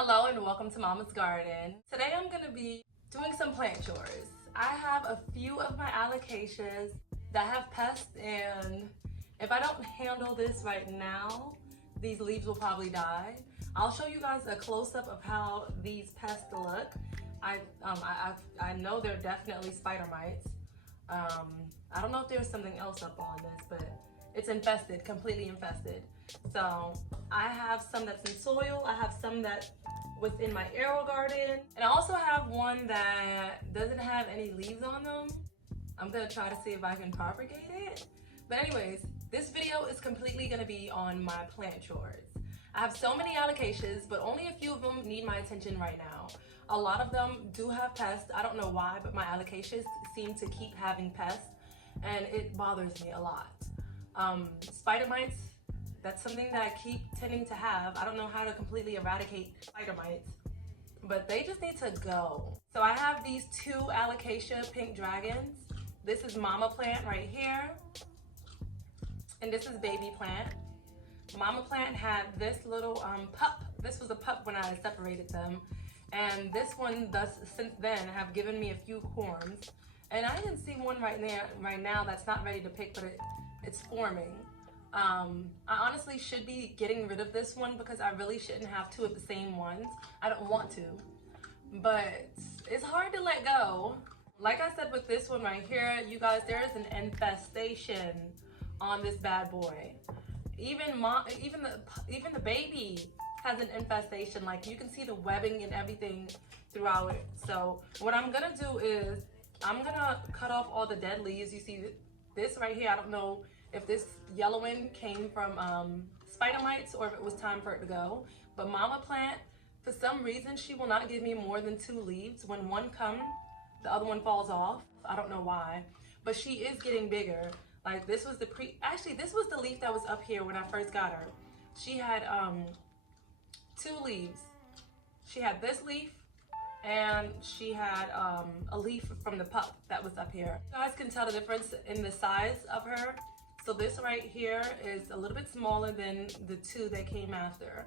Hello and welcome to Mama's Garden. Today I'm going to be doing some plant chores. I have a few of my alocasias that have pests, and if I don't handle this right now, these leaves will probably die. I'll show you guys a close-up of how these pests look. I know they're definitely Spidermites. I don't know if there's something else up on this, but it's infested, completely infested. So I have some that's in soil, I have some that was in my arrow garden, and I also have one that doesn't have any leaves on them. I'm gonna try to see if I can propagate it. But anyways, this video is completely gonna be on my plant chores. I have so many alocasias, but only a few of them need my attention right now. A lot of them do have pests. I don't know why, but my alocasias seem to keep having pests, and it bothers me a lot. Spidermites, that's something that I keep tending to have. I don't know how to completely eradicate Spidermites, but they just need to go. So I have these two Alocasia pink dragons. This is mama plant right here, and this is baby plant. Mama plant had this little pup. This was a pup when I separated them, and this one since then have given me a few corms. And I can see one right now that's not ready to pick, but it's forming. I honestly should be getting rid of this one because I really shouldn't have two of the same ones. I don't want to, but it's hard to let go. Like I said with this one right here, you guys, there is an infestation on this bad boy. Even the baby has an infestation. Like, you can see the webbing and everything throughout it. So what I'm gonna do is I'm gonna cut off all the dead leaves. You see this right here, I don't know if this yellowing came from Spidermites or if it was time for it to go. But mama plant, for some reason, she will not give me more than 2 leaves. When one comes, the other one falls off. I don't know why, but she is getting bigger. Like, this was actually this was the leaf that was up here when I first got her. She had 2 leaves. She had this leaf, and she had a leaf from the pup that was up here. You guys can tell the difference in the size of her. So this right here is a little bit smaller than the 2 that came after.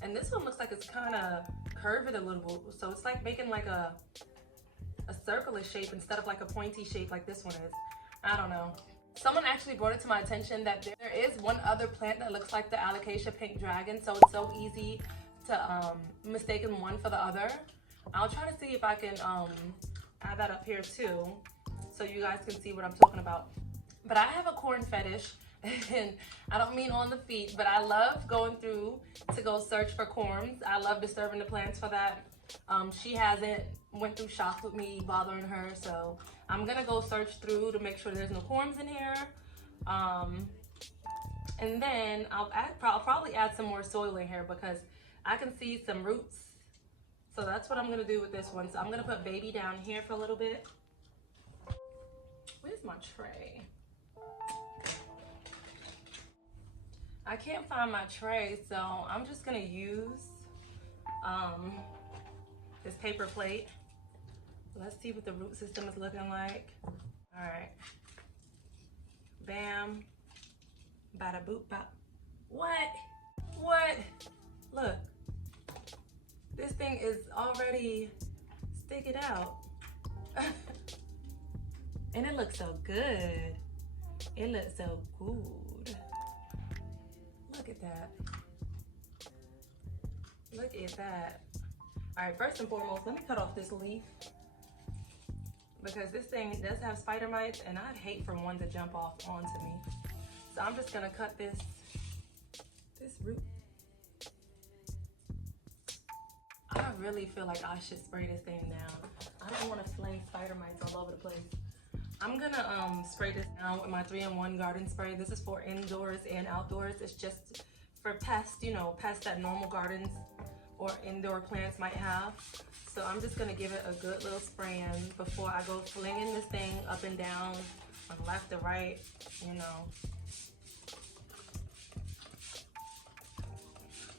And this one looks like it's kind of curved a little bit. So it's like making like a circular shape instead of like a pointy shape like this one is. I don't know. Someone actually brought it to my attention that there is one other plant that looks like the Alocasia pink dragon. So it's so easy to mistake one for the other. I'll try to see if I can add that up here too, so you guys can see what I'm talking about. But I have a corn fetish, and I don't mean on the feet, but I love going through to go search for corms. I love disturbing the plants for that. She hasn't went through shocks with me bothering her, so I'm gonna go search through to make sure there's no corms in here. And then I'll probably add some more soil in here because I can see some roots. So that's what I'm gonna do with this one. So I'm gonna put baby down here for a little bit. Where's my tray? I can't find my tray, so I'm just gonna use this paper plate. Let's see what the root system is looking like. All right. Bam. Bada boop bop. What? Look. This thing is already sticking out. And it looks so good. It looks so good. Look at that. Look at that. All right, first and foremost, let me cut off this leaf because this thing does have Spidermites, and I'd hate for one to jump off onto me. So I'm just gonna cut this root. I really feel like I should spray this thing down. I don't want to flame Spidermites all over the place. I'm gonna spray this down with my 3-in-1 garden spray. This is for indoors and outdoors. It's just for pests, you know, pests that normal gardens or indoor plants might have. So I'm just gonna give it a good little spray in before I go flinging this thing up and down from left to right, you know.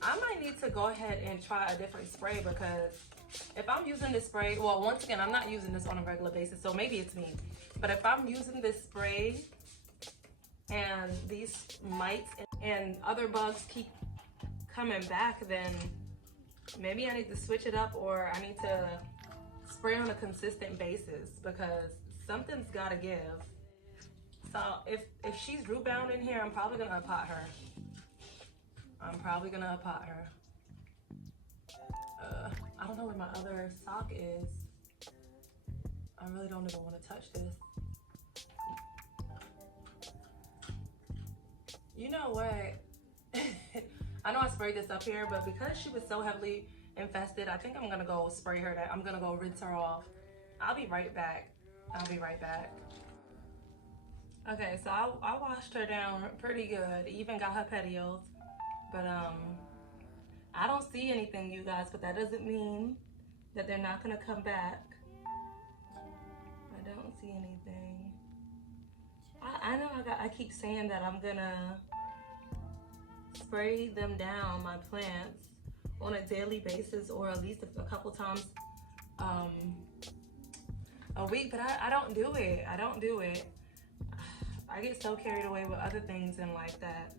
I might need to go ahead and try a different spray because if I'm using this spray, well, once again, I'm not using this on a regular basis, so maybe it's me. But if I'm using this spray and these mites and other bugs keep coming back, then maybe I need to switch it up, or I need to spray on a consistent basis because something's gotta give. So if she's root bound in here, I'm probably gonna pot her. I don't know where my other sock is. I really don't even want to touch this. You know what? I know I sprayed this up here, but because she was so heavily infested, I think I'm gonna go spray her. I'm gonna go rinse her off. I'll be right back. Okay, so I washed her down pretty good. Even got her petioles, but I don't see anything, you guys. But that doesn't mean that they're not gonna come back. I don't see anything. I know I keep saying that I'm gonna spray them down, my plants, on a daily basis, or at least a couple times a week, but I don't do it. I get so carried away with other things in life that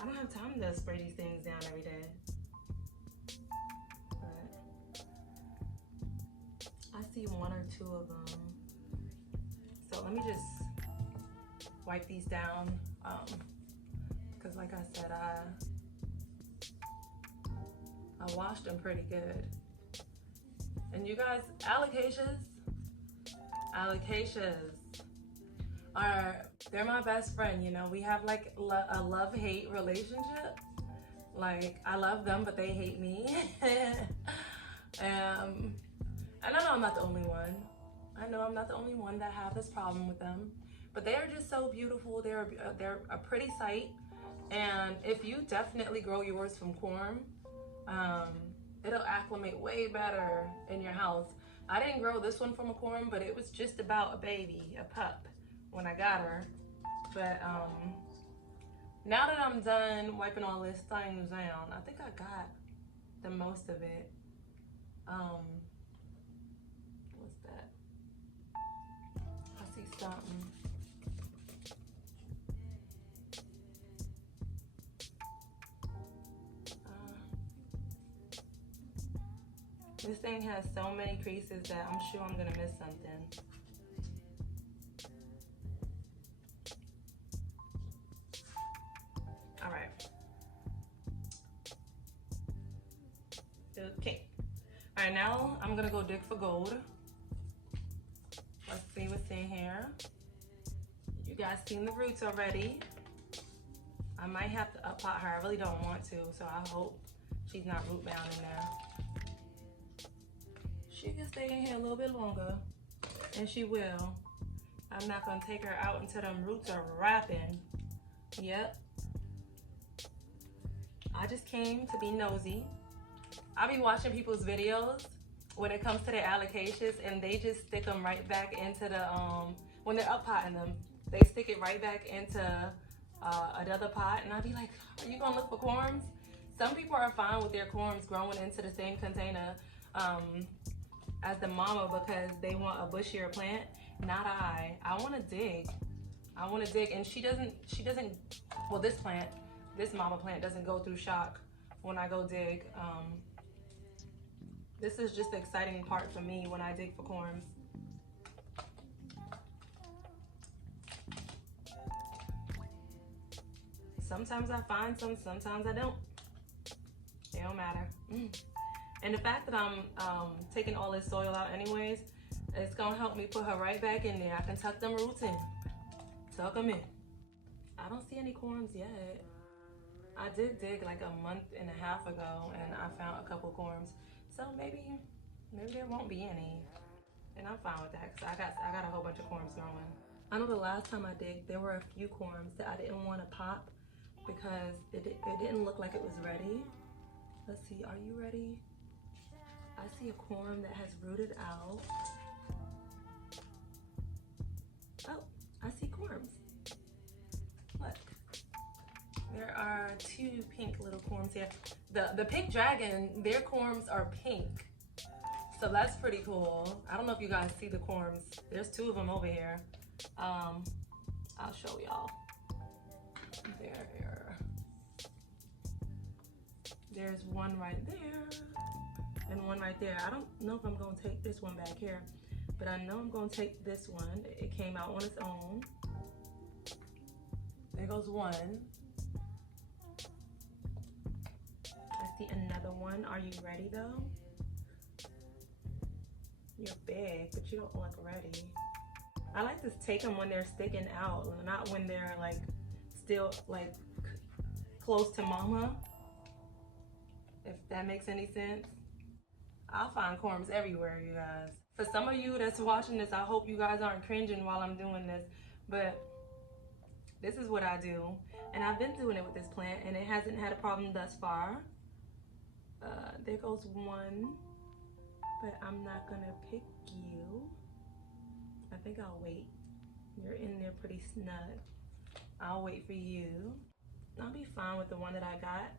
I don't have time to spray these things down every day. But I see one or two of them. So let me just wipe these down. Because like I said, I washed them pretty good. And you guys, alocasias they're my best friend, you know. We have like a love-hate relationship. Like, I love them, but they hate me. And I know I'm not the only one. That have this problem with them. But they are just so beautiful. They're a pretty sight. And if you definitely grow yours from corm, it'll acclimate way better in your house. I didn't grow this one from a corm, but it was just about a baby, a pup, when I got her. But now that I'm done wiping all this things down, I think I got the most of it. What's that? I see something. This thing has so many creases that I'm sure I'm gonna miss something. All right. Okay. All right, now I'm gonna go dig for gold. Let's see what's in here. You guys seen the roots already. I might have to up pot her. I really don't want to, so I hope she's not root bound in there. She can stay in here a little bit longer, and she will. I'm not gonna take her out until them roots are wrapping. Yep. I just came to be nosy. I be watching people's videos when it comes to their alocasias, and they just stick them right back into the, when they're up potting them, they stick it right back into another pot, and I be like, are you gonna look for corms? Some people are fine with their corms growing into the same container as the mama because they want a bushier plant. Not I. I want to dig. And she doesn't, well, this mama plant doesn't go through shock when I go dig. This is just the exciting part for me when I dig for corms. Sometimes I find some, sometimes I don't. It don't matter. And the fact that I'm taking all this soil out anyways, it's gonna help me put her right back in there. I can tuck them roots in. Tuck them in. I don't see any corms yet. I did dig like a month and a half ago and I found a couple corms. So maybe there won't be any. And I'm fine with that because I got a whole bunch of corms growing. I know the last time I digged, there were a few corms that I didn't want to pop because it didn't look like it was ready. Let's see, are you ready? I see a corm that has rooted out. Oh, I see corms. Look, there are two pink little corms here. The pink dragon, their corms are pink. So that's pretty cool. I don't know if you guys see the corms. There's two of them over here. I'll show y'all. There's one right there and one right there. I don't know if I'm gonna take this one back here, but I know I'm gonna take this one. It came out on its own. There goes one. I see another one. Are you ready though? You're big, but you don't look ready. I like to take them when they're sticking out, not when they're like still like close to mama, if that makes any sense. I'll find corms everywhere, you guys. For some of you that's watching this, I hope you guys aren't cringing while I'm doing this, but this is what I do. And I've been doing it with this plant and it hasn't had a problem thus far. There goes one, but I'm not gonna pick you. I think I'll wait. You're in there pretty snug. I'll wait for you. I'll be fine with the one that I got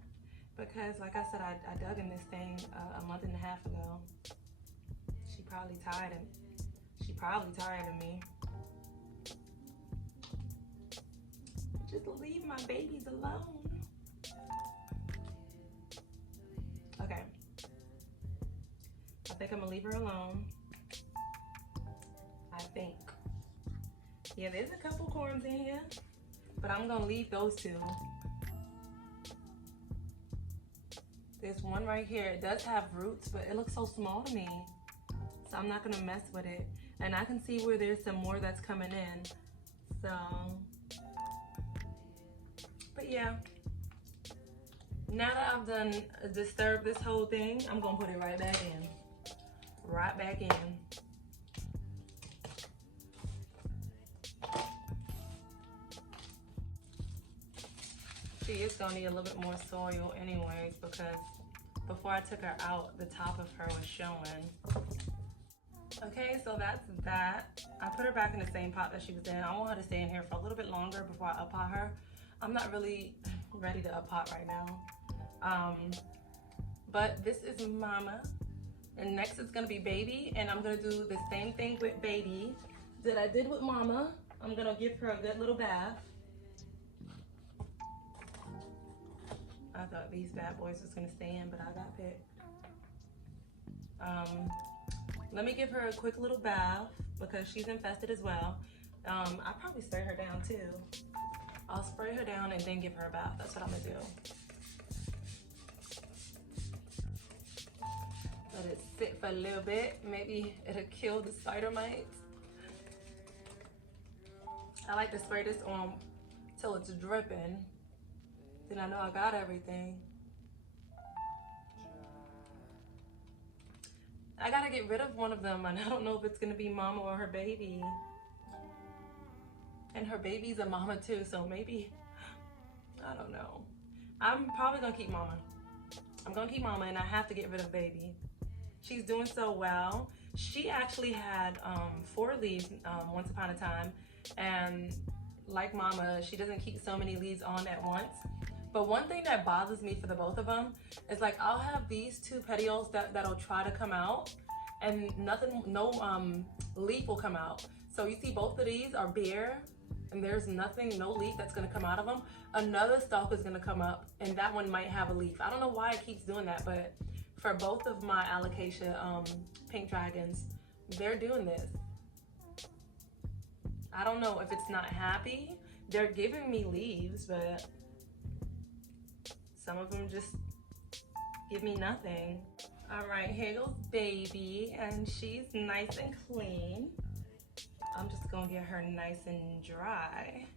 because like I said, I dug in this thing a month and a half ago. She probably tired of me. Just leave my babies alone. Okay. I think I'm gonna leave her alone. I think. Yeah, there's a couple corms in here, but I'm gonna leave those two. There's one right here. It does have roots, but it looks so small to me. So I'm not gonna mess with it. And I can see where there's some more that's coming in. So, but yeah. Now that I've done disturbed this whole thing, I'm gonna put it right back in. Right back in. She is gonna need a little bit more soil anyways because before I took her out, the top of her was showing. Okay, so that's that. I put her back in the same pot that she was in. I want her to stay in here for a little bit longer before I up-pot her. I'm not really ready to up-pot right now. But this is Mama. And next is gonna be Baby. And I'm gonna do the same thing with Baby that I did with Mama. I'm gonna give her a good little bath. I thought these bad boys was gonna stay in, but I got picked. Let me give her a quick little bath because she's infested as well. I'll probably spray her down too. I'll spray her down and then give her a bath. That's what I'm gonna do. Let it sit for a little bit. Maybe it'll kill the Spidermites. I like to spray this on till it's dripping. Then I know I got everything. I gotta get rid of one of them and I don't know if it's gonna be Mama or her baby. And her baby's a Mama too, so maybe, I don't know. I'm probably gonna keep Mama. I'm gonna keep Mama and I have to get rid of Baby. She's doing so well. She actually had 4 leaves once upon a time, and like Mama, she doesn't keep so many leaves on at once. But one thing that bothers me for the both of them is like I'll have these 2 petioles that'll try to come out and no leaf will come out. So you see both of these are bare and there's no leaf that's gonna come out of them. Another stalk is gonna come up and that one might have a leaf. I don't know why it keeps doing that, but for both of my Alocasia pink dragons, they're doing this. I don't know if it's not happy. They're giving me leaves, but some of them just give me nothing. All right, here goes Baby, and she's nice and clean. I'm just gonna get her nice and dry.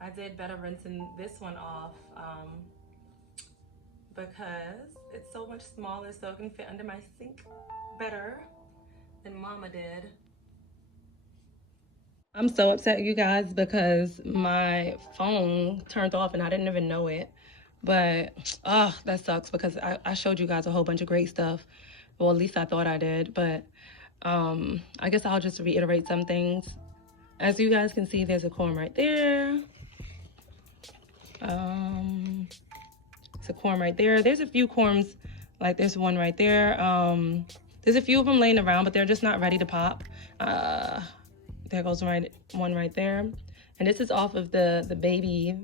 I did better rinsing this one off because it's so much smaller, so it can fit under my sink better than Mama did. I'm so upset, you guys, because my phone turned off and I didn't even know it. But, oh, that sucks because I showed you guys a whole bunch of great stuff. Well, at least I thought I did. But I guess I'll just reiterate some things. As you guys can see, there's a corm right there. It's a corm right there. There's a few corms, like there's one right there. There's a few of them laying around, but they're just not ready to pop. There goes one right there. And this is off of the baby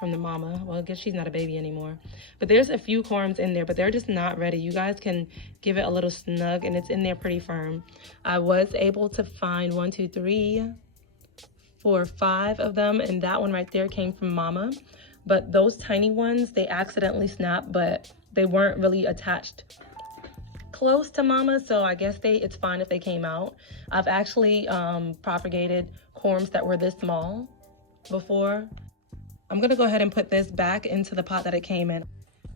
from the mama. Well, I guess she's not a baby anymore. But there's a few corms in there, but they're just not ready. You guys can give it a little snug, and it's in there pretty firm. I was able to find 1, 2, 3, 4, 5 of them, and that one right there came from mama. But those tiny ones, they accidentally snapped, but they weren't really attached close to mama, so I guess it's fine if they came out. I've actually propagated corms that were this small before. I'm gonna go ahead and put this back into the pot that it came in.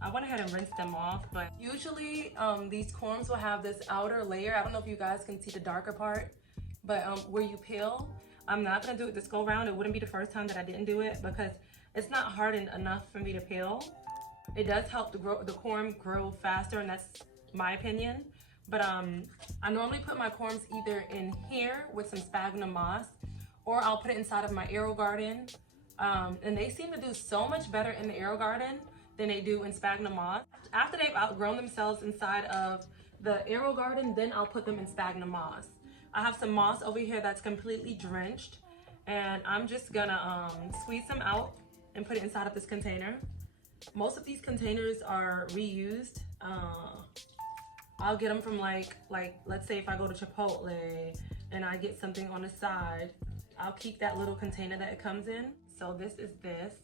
I went ahead and rinsed them off, but usually these corms will have this outer layer. I don't know if you guys can see the darker part, but where you peel. I'm not gonna do it this go round. It wouldn't be the first time that I didn't do it because it's not hardened enough for me to peel. It does help the corm grow faster, and that's my opinion. But I normally put my corms either in here with some sphagnum moss, or I'll put it inside of my AeroGarden. And they seem to do so much better in the AeroGarden than they do in sphagnum moss. After they've outgrown themselves inside of the AeroGarden, then I'll put them in sphagnum moss. I have some moss over here that's completely drenched, and I'm just gonna squeeze some out and put it inside of this container. Most of these containers are reused. I'll get them from like let's say if I go to Chipotle and I get something on the side, I'll keep that little container that it comes in. So this is this.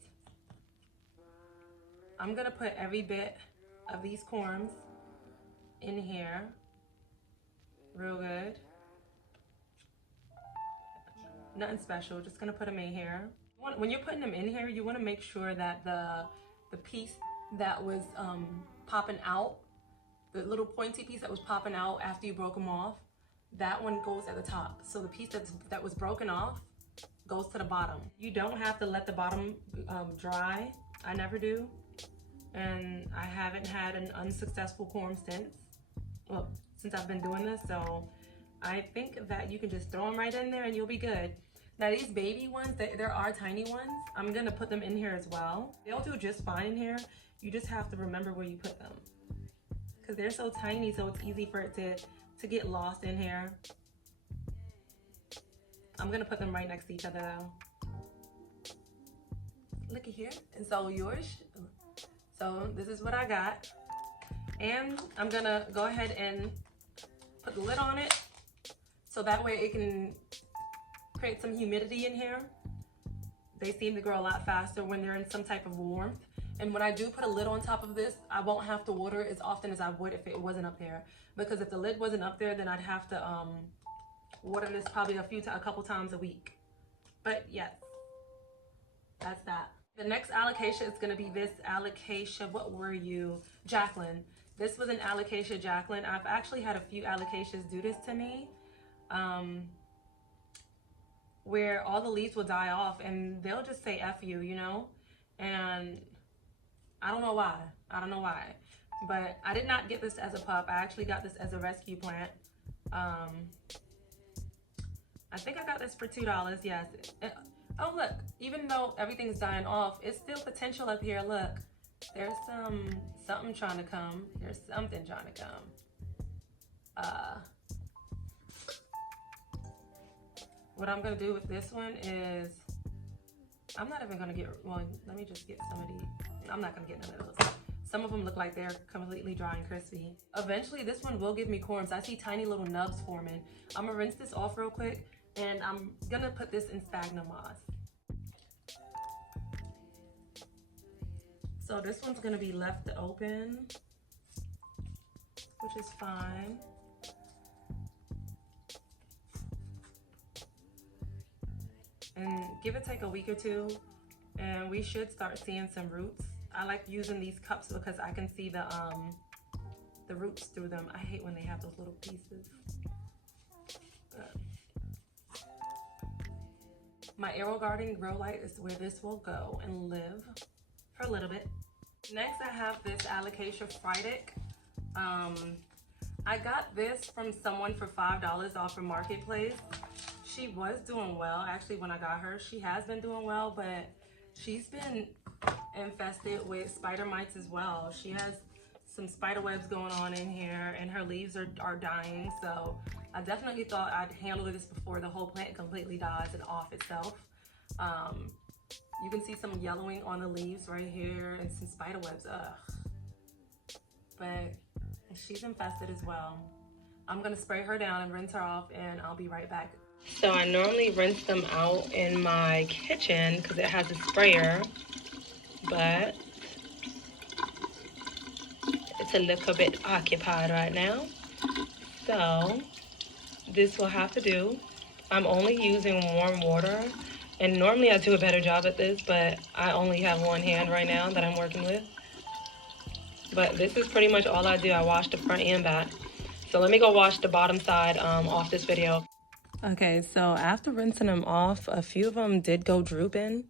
I'm gonna put every bit of these corms in here real good. Nothing special, just gonna put them in here. When you're putting them in here, you want to make sure that the piece that was popping out, the little pointy piece that was popping out after you broke them off, that one goes at the top. So the piece that was broken off goes to the bottom. You don't have to let the bottom dry. I never do. And I haven't had an unsuccessful corm since I've been doing this. So I think that you can just throw them right in there and you'll be good. Now these baby ones, there are tiny ones. I'm gonna put them in here as well. They'll do just fine in here. You just have to remember where you put them, because they're so tiny, so it's easy for it to get lost in here. I'm gonna put them right next to each other though. Looky here, and so yours. So this is what I got. And I'm gonna go ahead and put the lid on it, so that way it can create some humidity in here. They seem to grow a lot faster when they're in some type of warmth. And when I do put a lid on top of this, I won't have to water it as often as I would if it wasn't up there. Because if the lid wasn't up there, then I'd have to water this probably a couple times a week. But yes, that's that. The next alocasia is gonna be this alocasia, what were you? Jacqueline. This was an alocasia Jacqueline. I've actually had a few alocasias do this to me, where all the leaves will die off and they'll just say F you, you know? And I don't know why. But I did not get this as a pup. I actually got this as a rescue plant. I think I got this for $2, yes. Oh look, even though everything's dying off, it's still potential up here. Look, there's something trying to come. There's something trying to come. What I'm gonna do with this one is, I'm not even gonna well, let me just get some of these. I'm not gonna get none of those. Some of them look like they're completely dry and crispy. Eventually this one will give me corms. I see tiny little nubs forming. I'm gonna rinse this off real quick, and I'm gonna put this in sphagnum moss. So this one's gonna be left open, which is fine. And give it take a week or two, and we should start seeing some roots. I like using these cups because I can see the roots through them. I hate when they have those little pieces. My AeroGarden grow light is where this will go and live for a little bit. Next, I have this Alocasia Friedic. I got this from someone for $5 off of Marketplace. She was doing well, actually, when I got her. She has been doing well, but she's been infested with spider mites as well. She has some spider webs going on in here, and her leaves are dying. So I definitely thought I'd handle this before the whole plant completely dies and off itself. You can see some yellowing on the leaves right here and some spider webs. Ugh. But she's infested as well. I'm gonna spray her down and rinse her off, and I'll be right back. So I normally rinse them out in my kitchen because it has a sprayer, but it's a little bit occupied right now. So this will have to do. I'm only using warm water, and normally I do a better job at this, but I only have one hand right now that I'm working with. But this is pretty much all I do. I wash the front and back. So let me go wash the bottom side off this video. Okay, so after rinsing them off, a few of them did go drooping.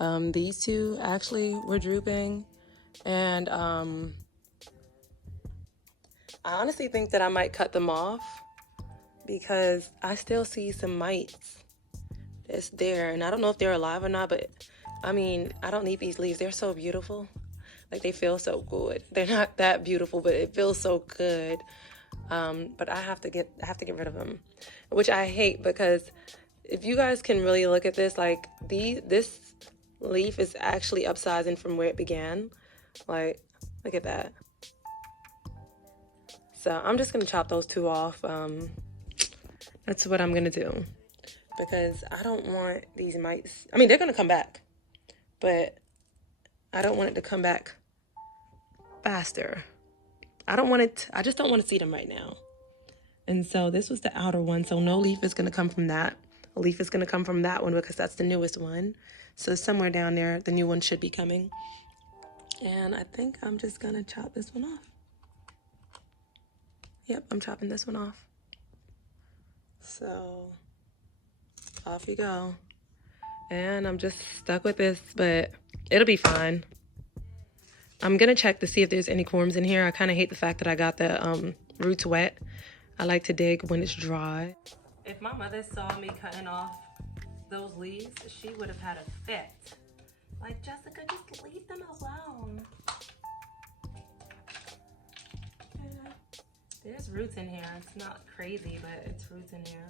These two actually were drooping, and I honestly think that I might cut them off because I still see some mites that's there, and I don't know if they're alive or not, but I mean, I don't need these leaves. They're so beautiful. Like, they feel so good. They're not that beautiful, but it feels so good. But I have to get rid of them, which I hate, because if you guys can really look at this, like this leaf is actually upsizing from where it began. Like, look at that. So I'm just gonna chop those two off. That's what I'm gonna do, because I don't want these mites. I mean, they're gonna come back, but I don't want it to come back faster. I just don't want to see them right now. And so this was the outer one. So no leaf is going to come from that. A leaf is going to come from that one because that's the newest one. So somewhere down there, the new one should be coming. And I think I'm just going to chop this one off. Yep, I'm chopping this one off. So off you go. And I'm just stuck with this, but it'll be fine. I'm gonna check to see if there's any corms in here. I kind of hate the fact that I got the roots wet. I like to dig when it's dry. If my mother saw me cutting off those leaves, she would have had a fit. Like, Jessica, just leave them alone. Yeah. There's roots in here. It's not crazy, but it's roots in here.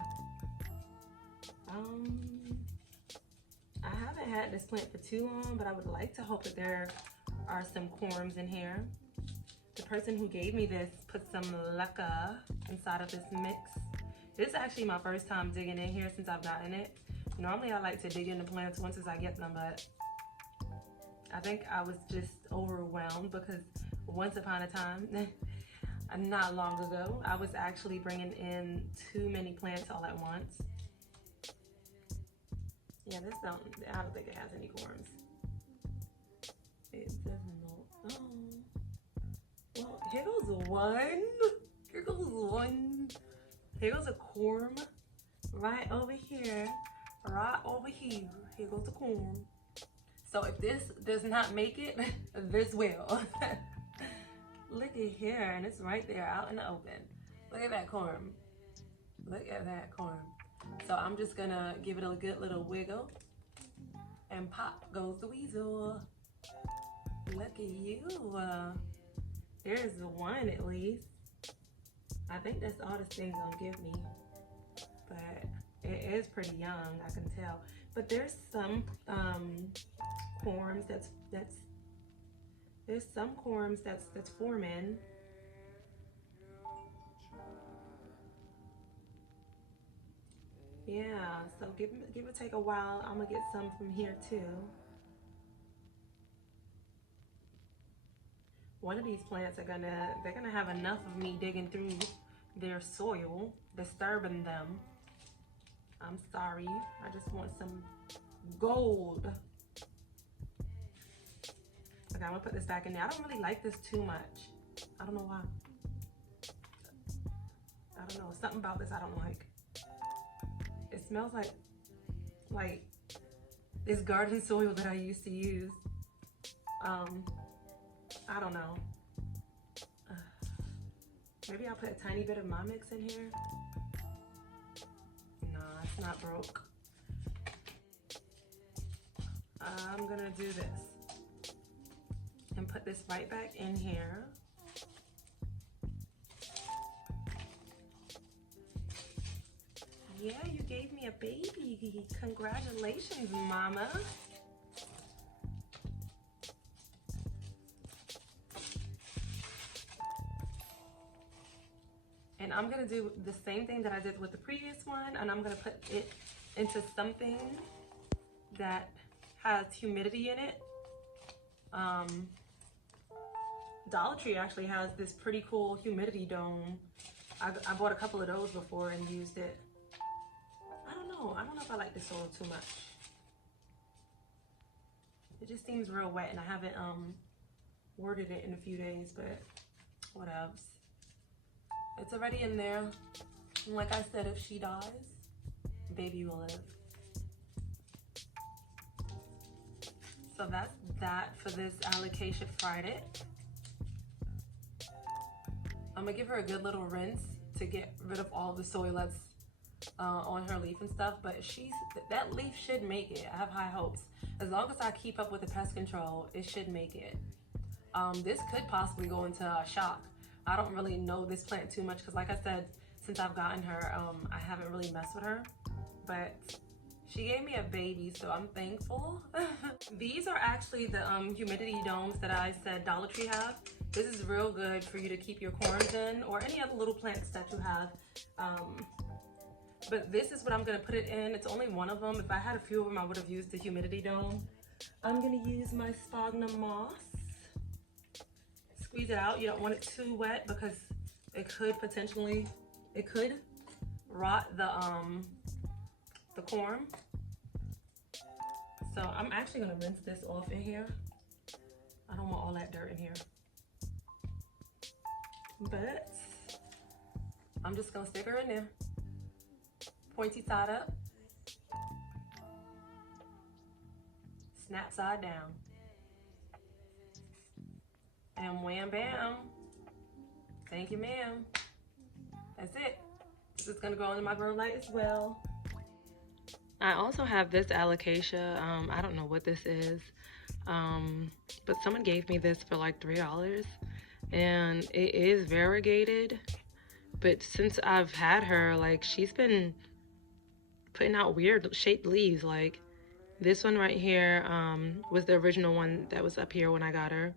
I haven't had this plant for too long, but I would like to hope that there are some corms in here. The person who gave me this put some leca inside of this mix. This is actually my first time digging in here since I've gotten it. Normally I like to dig into plants once as I get them, but I think I was just overwhelmed because once upon a time, not long ago, I was actually bringing in too many plants all at once. Yeah, I don't think it has any corms. It does not. Oh. Well, here goes one. Here goes one. Here goes a corm. Right over here. Right over here. Here goes a corm. So if this does not make it, this will. Look at here, and it's right there out in the open. Look at that corm. Look at that corm. So I'm just gonna give it a good little wiggle, and pop goes the weasel. Look at you. There's one at least. I think that's all this thing's gonna give me, but it is pretty young, I can tell. But there's some corms there's some corms that's forming. Yeah, so give it take a while. I'm gonna get some from here too. One of these plants they're gonna have enough of me digging through their soil, disturbing them. I'm sorry, I just want some gold. Okay, I'm gonna put this back in there. I don't really like this too much. I don't know why. I don't know, something about this I don't like. It smells like this garden soil that I used to use. I don't know. Maybe I'll put a tiny bit of my mix in here. No, it's not broke. I'm gonna do this and put this right back in here. Yeah, you gave me a baby. Yay! Congratulations, mama. And I'm gonna do the same thing that I did with the previous one, and I'm gonna put it into something that has humidity in it. Dollar Tree actually has this pretty cool humidity dome. I bought a couple of those before and used it. I don't know if I like the soil too much. It just seems real wet, and I haven't worded it in a few days, but what else? It's already in there. And like I said, if she dies, baby will live. So that's that for this Alocasia Friday. I'm gonna give her a good little rinse to get rid of all the soil that's on her leaf and stuff, but that leaf should make it. I have high hopes. As long as I keep up with the pest control, it should make it. This could possibly go into shock. I don't really know this plant too much because, like I said, since I've gotten her, I haven't really messed with her, but she gave me a baby, so I'm thankful. These are actually the humidity domes that I said Dollar Tree have. This is real good for you to keep your corns in, or any other little plants that you have. But this is what I'm gonna put it in. It's only one of them. If I had a few of them, I would have used the humidity dome. I'm gonna use my sphagnum moss. Squeeze it out. You don't want it too wet because it could rot the corm. So I'm actually gonna rinse this off in here. I don't want all that dirt in here. But I'm just gonna stick her in there. Pointy side up. Snap side down. And wham bam. Thank you, ma'am. That's it. This is gonna go into my grow light as well. I also have this Alocasia. I don't know what this is, but someone gave me this for like $3, and it is variegated. But since I've had her, like, she's been putting out weird shaped leaves. Like this one right here was the original one that was up here when I got her.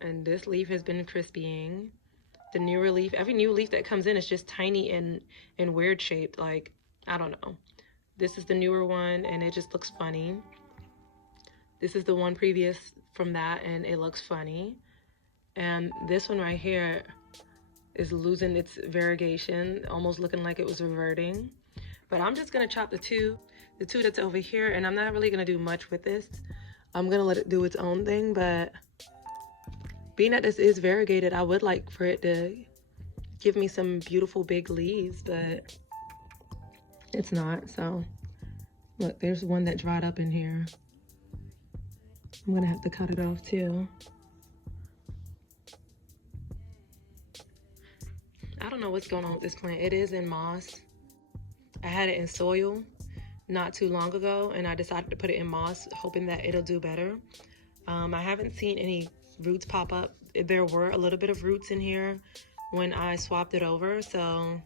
And this leaf has been crispying. The newer leaf, every new leaf that comes in is just tiny and weird shaped. Like, I don't know. This is the newer one, and it just looks funny. This is the one previous from that, and it looks funny. And this one right here is losing its variegation, almost looking like it was reverting. But I'm just gonna chop the two that's over here, and I'm not really gonna do much with this. I'm gonna let it do its own thing, but being that this is variegated, I would like for it to give me some beautiful big leaves, but it's not. So look, there's one that dried up in here. I'm gonna have to cut it off too. I don't know what's going on with this plant. It is in moss. I had it in soil not too long ago, and I decided to put it in moss, hoping that it'll do better. I haven't seen any roots pop up. There were a little bit of roots in here when I swapped it over, so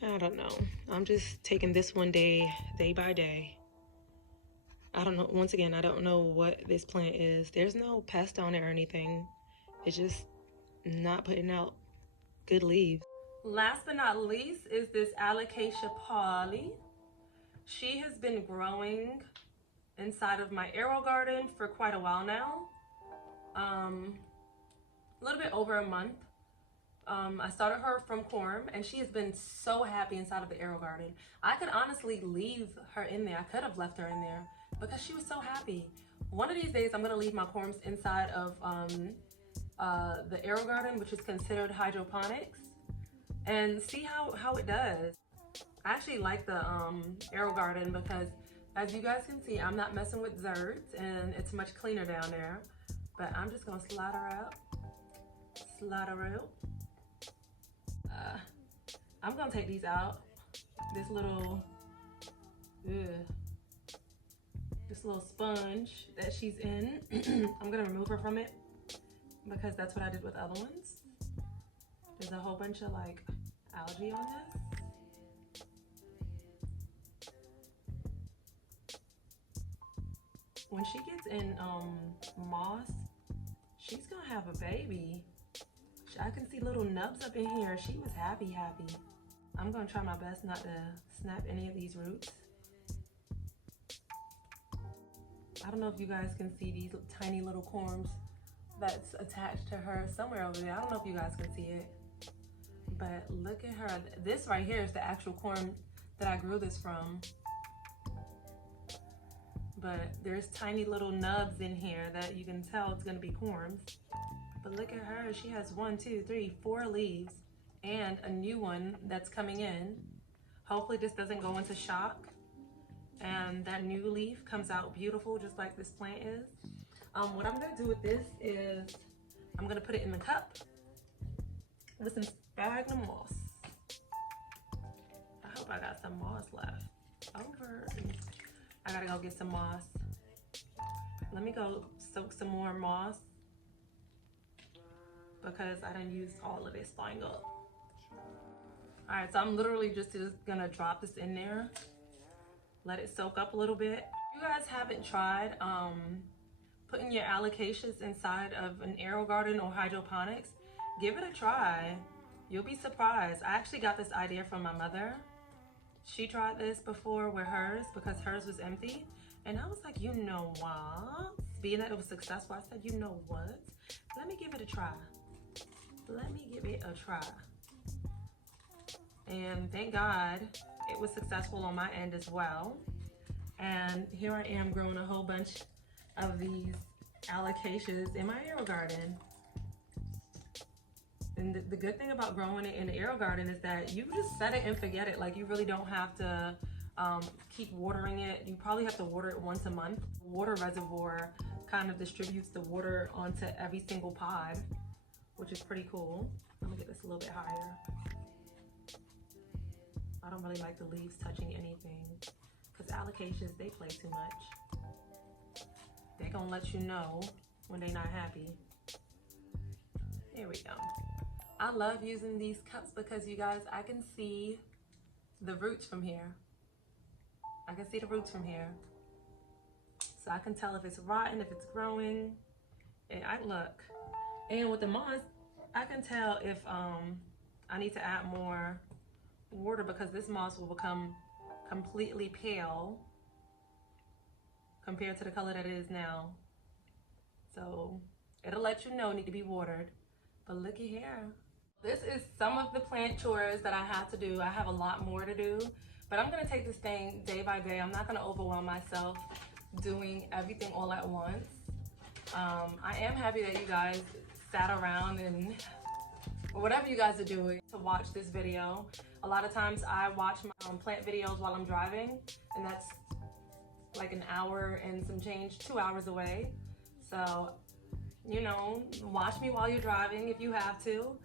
I don't know. I'm just taking this one day by day. I don't know. Once again, I don't know what this plant is. There's no pest on it or anything. It's just not putting out good leaves. Last but not least is this Alocasia Polly. She has been growing inside of my arrow garden for quite a while now. A little bit over a month. I started her from corm, and she has been so happy inside of the arrow garden. I could honestly leave her in there. I could have left her in there because she was so happy. One of these days, I'm gonna leave my corms inside of the arrow garden, which is considered hydroponics, and see how it does. I actually like the arrow garden because, as you guys can see, I'm not messing with zerds, and it's much cleaner down there. But I'm just gonna slide her out. I'm gonna take these out. This little sponge that she's in, I'm gonna remove her from it because that's what I did with other ones. There's a whole bunch of like algae on this. when she gets in moss, she's gonna have a baby. I can see little nubs up in here. She was happy. I'm gonna try my best not to snap any of these roots. I don't know if you guys can see these tiny little corms that's attached to her somewhere over there. I don't know if you guys can see it, but look at her. This right here is the actual corm that I grew this from. But there's tiny little nubs in here that you can tell it's gonna be corms. But look at her, she has 1, 2, 3, 4 leaves and a new one that's coming in. Hopefully this doesn't go into shock and that new leaf comes out beautiful just like this plant is. What I'm gonna do with this is I'm gonna put it in the cup with some sphagnum moss. I hope I got some moss left over. I gotta go get some moss. Let me go soak some more moss because I didn't use all of it flying up. All right, so I'm literally just gonna drop this in there, let it soak up a little bit. If you guys haven't tried putting your alocasias inside of an aero garden or hydroponics, give it a try. You'll be surprised. I actually got this idea from my mother. She tried this before with hers because hers was empty. And I was like, you know what? Being that it was successful, I said, you know what? Let me give it a try. Let me give it a try. And thank God it was successful on my end as well. And here I am growing a whole bunch of these alocasias in my aero garden. And the good thing about growing it in the aero garden is that you just set it and forget it. Like, you really don't have to keep watering it. You probably have to water it once a month. Water reservoir kind of distributes the water onto every single pod, which is pretty cool. I'm gonna get this a little bit higher. I don't really like the leaves touching anything because alocasias, they play too much. They're gonna let you know when they're not happy. There we go. I love using these cups because, you guys, I can see the roots from here. I can see the roots from here. So I can tell if it's rotten, if it's growing. And look. And with the moss, I can tell if I need to add more water because this moss will become completely pale compared to the color that it is now. So it'll let you know it need to be watered. But looky here. This is some of the plant chores that I have to do. I have a lot more to do, but I'm gonna take this thing day by day. I'm not gonna overwhelm myself doing everything all at once. I am happy that you guys sat around and whatever you guys are doing to watch this video. A lot of times I watch my plant videos while I'm driving, and that's like an hour and some change, 2 hours away. So, you know, watch me while you're driving if you have to.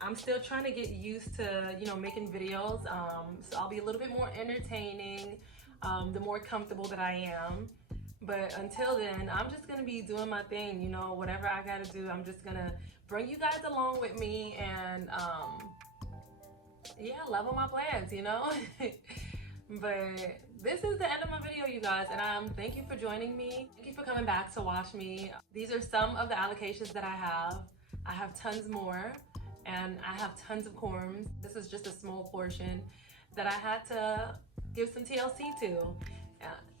I'm still trying to get used to, you know, making videos. So I'll be a little bit more entertaining, the more comfortable that I am. But until then, I'm just gonna be doing my thing, you know, whatever I gotta do. I'm just gonna bring you guys along with me and, yeah, level my plants, you know? But this is the end of my video, you guys, and thank you for joining me. Thank you for coming back to watch me. These are some of the alocasias that I have. I have tons more, and I have tons of corms. This is just a small portion that I had to give some TLC to.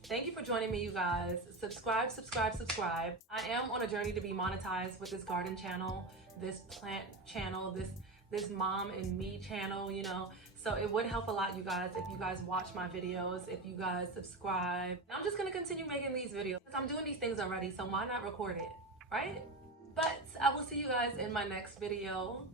Thank you for joining me, you guys. Subscribe, subscribe, subscribe. I am on a journey to be monetized with this garden channel, this plant channel, this mom and me channel, you know. So it would help a lot, you guys, if you guys watch my videos, if you guys subscribe. I'm just gonna continue making these videos because I'm doing these things already, so why not record it, right? But I will see you guys in my next video.